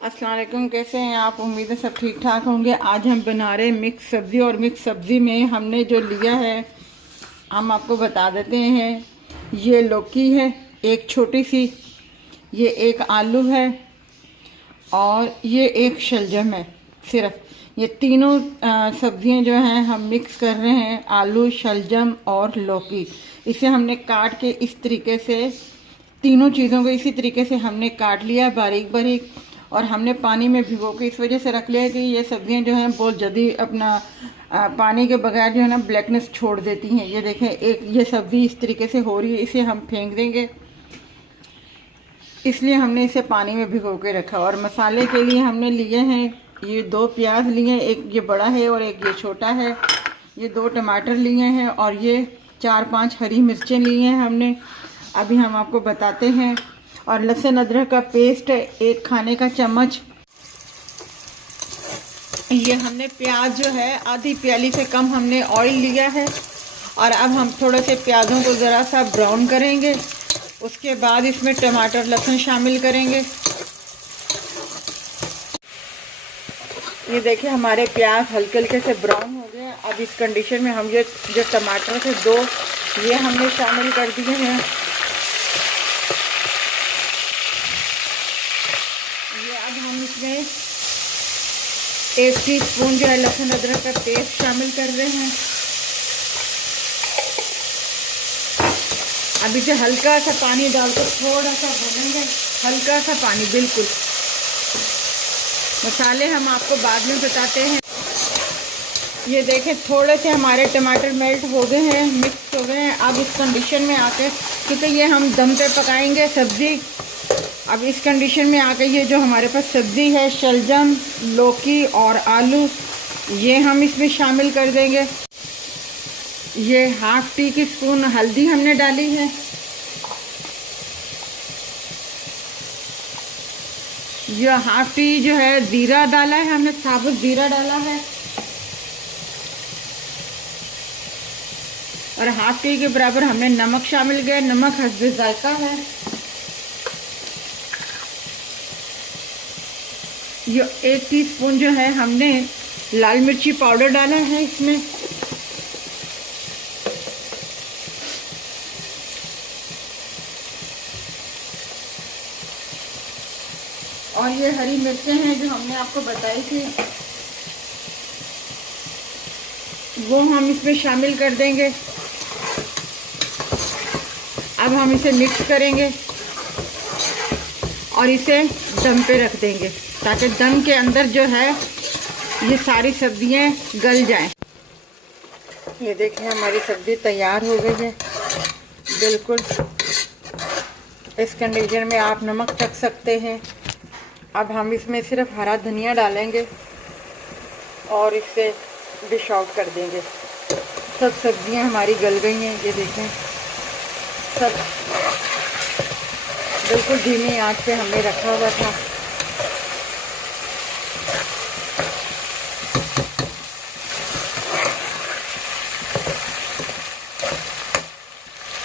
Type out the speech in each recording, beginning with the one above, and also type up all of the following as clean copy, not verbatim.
अस्सलाम वालेकुम। कैसे हैं आप? उम्मीद है सब ठीक ठाक होंगे। आज हम बना रहे हैं मिक्स सब्ज़ी, और मिक्स सब्ज़ी में हमने जो लिया है हम आपको बता देते हैं। ये लौकी है एक छोटी सी, ये एक आलू है और ये एक शलजम है। सिर्फ ये तीनों सब्जियां जो हैं हम मिक्स कर रहे हैं, आलू, शलजम और लौकी। इसे हमने काट के इस तरीके से, तीनों चीज़ों को इसी तरीके से हमने काट लिया बारीक बारीक, और हमने पानी में भिगो के इस वजह से रख लिया है कि ये सब्जियां जो हैं बहुत जल्दी अपना पानी के बगैर जो है ना ब्लैकनेस छोड़ देती हैं। ये देखें, एक ये सब्ज़ी इस तरीके से हो रही है, इसे हम फेंक देंगे, इसलिए हमने इसे पानी में भिगो के रखा। और मसाले के लिए हमने लिए हैं ये 2 प्याज लिए, एक ये बड़ा है और एक ये छोटा है। ये 2 टमाटर लिए हैं और ये 4-5 हरी मिर्चें लिए हैं हमने। अभी हम आपको बताते हैं। और लहसुन अदरक का पेस्ट 1 खाने का चम्मच। ये हमने प्याज जो है आधी प्याली से कम हमने ऑयल लिया है। और अब हम थोड़े से प्याज़ों को ज़रा सा ब्राउन करेंगे, उसके बाद इसमें टमाटर लहसुन शामिल करेंगे। ये देखिए हमारे प्याज हल्के हल्के से ब्राउन हो गए। अब इस कंडीशन में हम ये जो टमाटर थे 2 ये हमने शामिल कर दिए हैं। ये अब हम इसमें 1 टीस्पून जो है लहसुन अदरक का पेस्ट शामिल कर रहे हैं। अब इसे हल्का सा पानी डालकर थोड़ा सा भूनेंगे, हल्का सा पानी बिल्कुल। मसाले हम आपको बाद में बताते हैं। ये देखें थोड़े से हमारे टमाटर मेल्ट हो गए हैं, मिक्स हो गए हैं। अब इस कंडीशन में आके, क्योंकि ये हम दम पे पकाएंगे सब्ज़ी, अब इस कंडीशन में आके ये जो हमारे पास सब्ज़ी है शलजम, लौकी और आलू, ये हम इसमें शामिल कर देंगे। ये 1/2 टीस्पून हल्दी हमने डाली है। ये 1/2 टी जो है ज़ीरा डाला है हमने, साबुत ज़ीरा डाला है। और 1/2 टी के बराबर हमने नमक शामिल किया। नमक हस्बे जायका है। ये 1 टीस्पून जो है हमने लाल मिर्ची पाउडर डाला है इसमें। और ये हरी मिर्चें हैं जो हमने आपको बताई थी, वो हम इसमें शामिल कर देंगे। अब हम इसे मिक्स करेंगे और इसे दम पे रख देंगे, ताकि दम के अंदर जो है ये सारी सब्जियां गल जाएं। ये देखिए हमारी सब्ज़ी तैयार हो गई है बिल्कुल। इस कंडीशन में आप नमक चख सकते हैं। अब हम इसमें सिर्फ हरा धनिया डालेंगे और इसे डिश आउट कर देंगे। सब सब्जियां हमारी गल गई हैं, ये देखें सब बिल्कुल धीमी आंच पे हमने रखा हुआ था।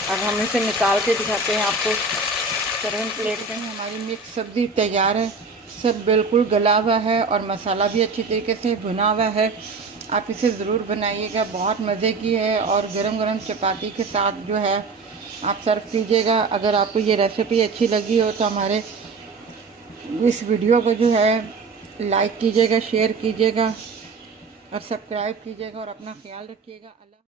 अब हम इसे निकाल के दिखाते हैं आपको। सर्विंग प्लेट में हमारी मिक्स सब्ज़ी तैयार है। सब बिल्कुल गला हुआ है और मसाला भी अच्छी तरीके से भुना हुआ है। आप इसे ज़रूर बनाइएगा, बहुत मज़े की है। और गरम गरम चपाती के साथ जो है आप सर्व कीजिएगा। अगर आपको ये रेसिपी अच्छी लगी हो तो हमारे इस वीडियो को जो है लाइक कीजिएगा, शेयर कीजिएगा और सब्सक्राइब कीजिएगा, और अपना ख्याल रखिएगा। अल्लाह।